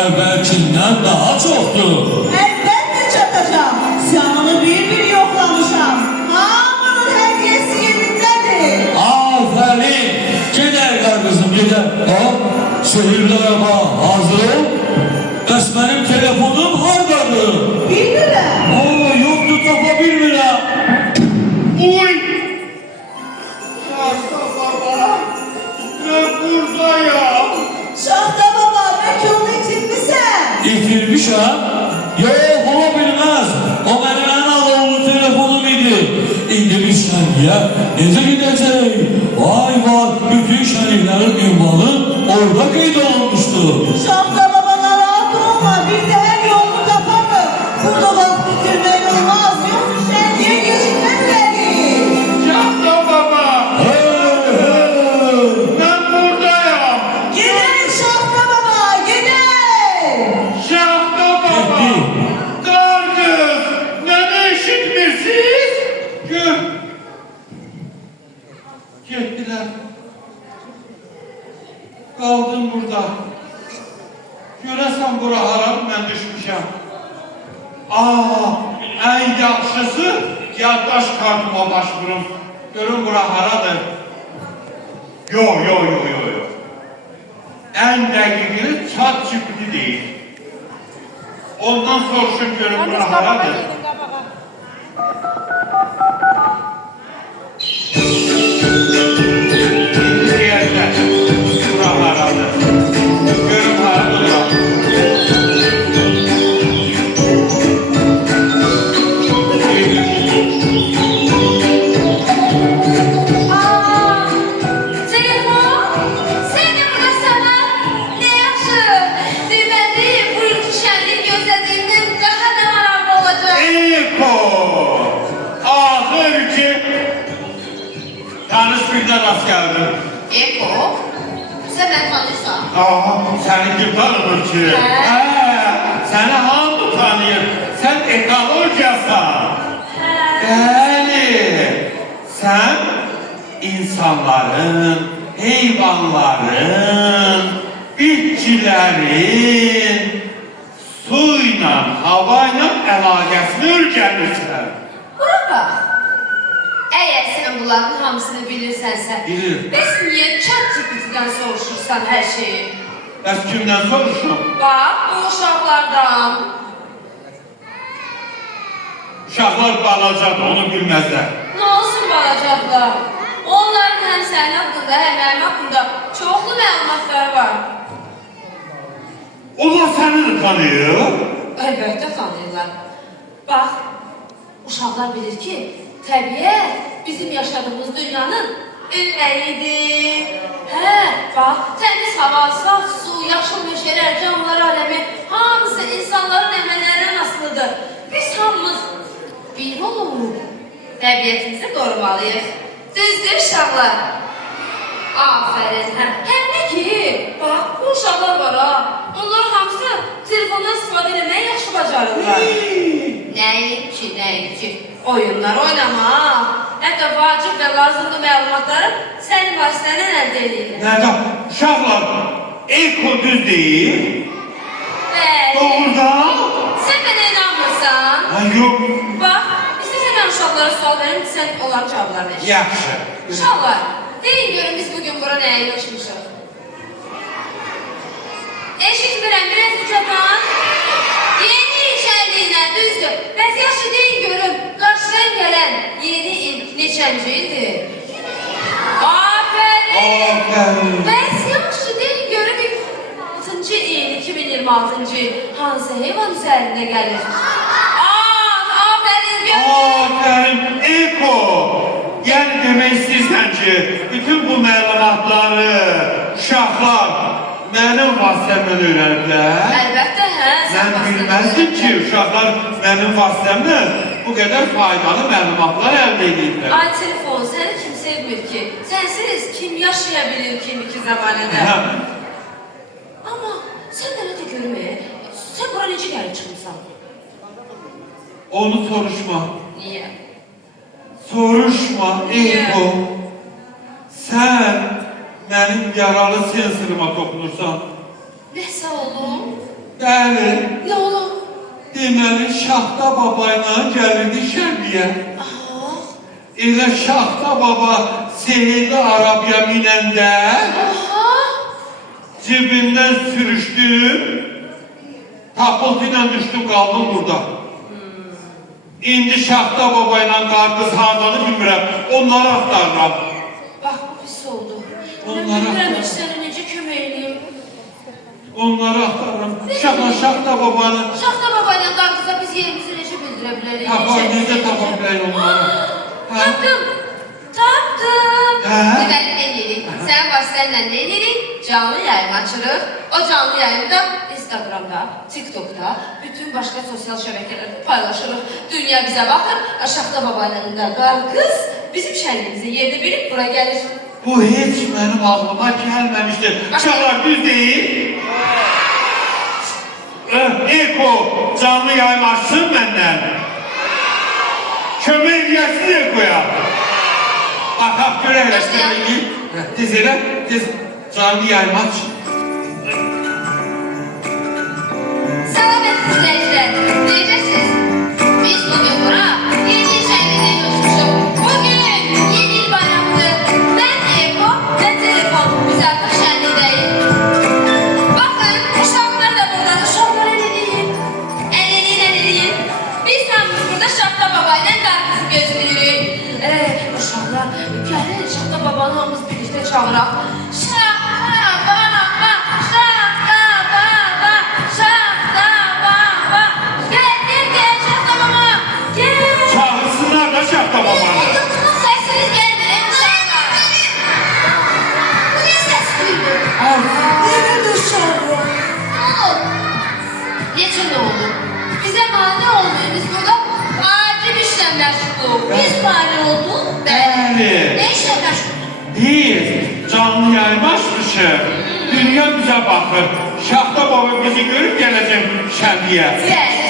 əvvəlkindən daha çoxdur. Əlbəttə çatacaq. Siyanını bir yoxlamışam. Hamının hədiyyəsi yerindədir. Aferin. Gedək qarqızım, gedək. Şehirli araba hazır ol. Bəs mənim telefonum hardadır? Bilmirəm. Yoktu, tapa bilmirəm. Uy! Şahta baba, ne buradayım? Şahta baba, bəlkə onu itirmisən. İtirmişəm? Yox, ola bilməz. O mənim ən ağıllı telefonum idi. İndi bir şənliyə necə gidəcək? Vay var, bütün şənliklərin ünvanı orada qeyd olunmuşdu. Şahta baba, narahat olma. Biz də hər yolunu taparıq. Burada vaxt bitirmək olmaz. Yoxsa şənliyə gecikmək bilərik. Şahta baba, ben buradayım. Gedək Şahta baba, gedək. Şahta baba, kardeş, ne işitmişsiniz? Gittiler. Kaldım burada. Görəsən bura haram mən düşmüşəm. En yaxşısı yaddaş kartıma başvurum. Görün bura haradır. Yo. En dəqiqi ChatGPT değil. Ondan soruşun görün bura haradır. İndiriyətlər. Bura haradır. Görün haradır. Telefon, sen de buradasın ha? Ne yaxşı. Deməli, bu ilk şənlik gözlədiyimdən daha da maraqlı olacaq. Eko! Ahır ki tanış birine rast geldim. Eko, sən məni tanıyırsan? Seni kim tanımır ki? Seni hamı tanıyır. Sen ekolojiyasan. Bəli. Sen insanların, heyvanların, bitkilerin suyla, havayla əlaqəsini öyrənirsən. Bura bax. Əgər sən bunların hamısını bilirsənsə, Bilir. bəs niyə ChatGPT-dən soruşursan hər şeyi? Bəs kimdən soruşum? Bax, bu uşaqlardan. Uşaqlar balacadır, onu bilməzlər. Nə olsun balacaqlar? Onların həm sənin haqqında, həm mənim haqqında çoxlu məlumatları var. Onlar səni də tanıyır. Əlbəttə tanıyırlar. Bax, uşaqlar bilir ki, təbiət bizim yaşadığımız dünyanın ürəyidir. Bax, təmiz hava, saf su, yaşıl meşələr, canlılar aləmi, hamısı insanların əməllərindən asılıdır. Biz hamımız bir olub təbiətimizi qorumalıyıq. Düzdür uşaqlar? Afərin, həm də ki, bax, bu uşaqlar var ha. Onlar hamısı telefondan istifadə eləməyi yaxşı bacarırlar. Nəyin ki, oyunlar oynamaq, hətta vacib və lazımlı məlumatları sənin vasitəndən əldə edirlər. Nədə? Uşaqlar, eko düz deyil. Bəli. Doğrudan? Sən mənə inanmırsan? Yox. Bax, istəsən mən uşaqlara sual verim ki, sən onların cavablarını eşit. Yaxşı. Uşaqlar, deyin görün biz bugün bura nəyə yığışmışıq? Eşitmirəm, biraz ucadan. Yeni içərliyinə, düzdür. Bəs yaxşı deyin görün, qarşıdan gələn yeni il neçənci ildir? Afərin. Bəs yaxşı deyin görün, 6-cı il, 2026-cı il hansı heyvan üzərində gəlir? Afərin, görün. Aferin, eko. Yəni demək istəyirsən ki, bütün bu məlumatları uşaqlar mənim vasitəmdən öyrəniblər. Əlbəttə, Mən bilməzdim ki, uşaqlar mənim vasitəmlə bu qədər faydalı məlumatlar əldə edirlər. Ay telefon, səni kim sevmir ki? Sənsiz kim yaşaya bilir ki, indiki zamanədə? Amma sən mənə də görmə, sən bura necə gəlib çıxmışsan? Onu soruşma. Niyə? Soruşma, ego. Sən mənim yaralı sensoruma toxunursan. Nəsə oğlum? Bəli, Ne olur? deməli Şaxta baba ilə gəlirdi şənliyə. Aha. Elə Şaxta baba sehirli arabaya minəndə Aha. cibindən sürüşdüm, tapıltı ilə düşdüm, qaldım burada. İndi Şaxta baba ilə qarqız hardanı bilmirəm, onları axtarıram. Bak bu pis oldu. Onlara- Ben bilmirəm heç sənə necə kömək edeyim. Onları axtarıram. Şaxta babanı Şaxta babayla qarqıza biz yerimizi necə bildirə bilərik? tapar, necə tapa bilək onları? Hə? Tapdım. Tapdım. Hə? Deməli ne edirik? Sən vasitənlə ne edirik? Canlı yayın açırıq. O canlı yayını da Instagramda, TikTok'da, bütün başka sosyal şəbəkələrdə paylaşırıq. Dünya bizə baxır. Şaxta babayla da qarqız bizim şənliyimizi yedi bilib bura gəlir. Bu heç mənim ağlıma gəlməmişdir. Uşaqlar düz deyil. Eko, canlı yayım açsın məndən. Kömək edəsin Eko'ya. Baxaq görək eləşdirməyi. Tez elə, tez canlı yayım aç. Salam izləyicilər. Necəsiz? Biz bugün bura yeni il şəhərində görüşmüşük. Bugün yeni il bayramıdır. Mən Eko və telefon. Biz artıq şəhərindəyik. Baxın, uşaqlar da buradadır. Uşaqlar el eləyin. El eləyin, el eləyin. Biz hamımız burada Şaxta baba ilə qarqızı gözləyirik. Uşaqlar, gəlin Şaxta babanı hamımız birlikdə çağıraq. Şaxta baba, Şaxta baba, Şaxta baba. Gəl, gəl, gəl Şaxta baba. Gəl. Çağırsınlar da Şaxta babanı. Səsiniz gəlmir, uşaqlar. Bu ne səs duyulur? Evet uşağım. Niçin ne oldu? Bize mani olmuyor. Biz burada acil işle meşgul. Biz mani olduk. Bəli. Ne işle meşgul? Biz canlı yayım açmışıq. Dünya bizə baxır. Şaxta baba bizi görüb gələcək şənliyə. Bəli.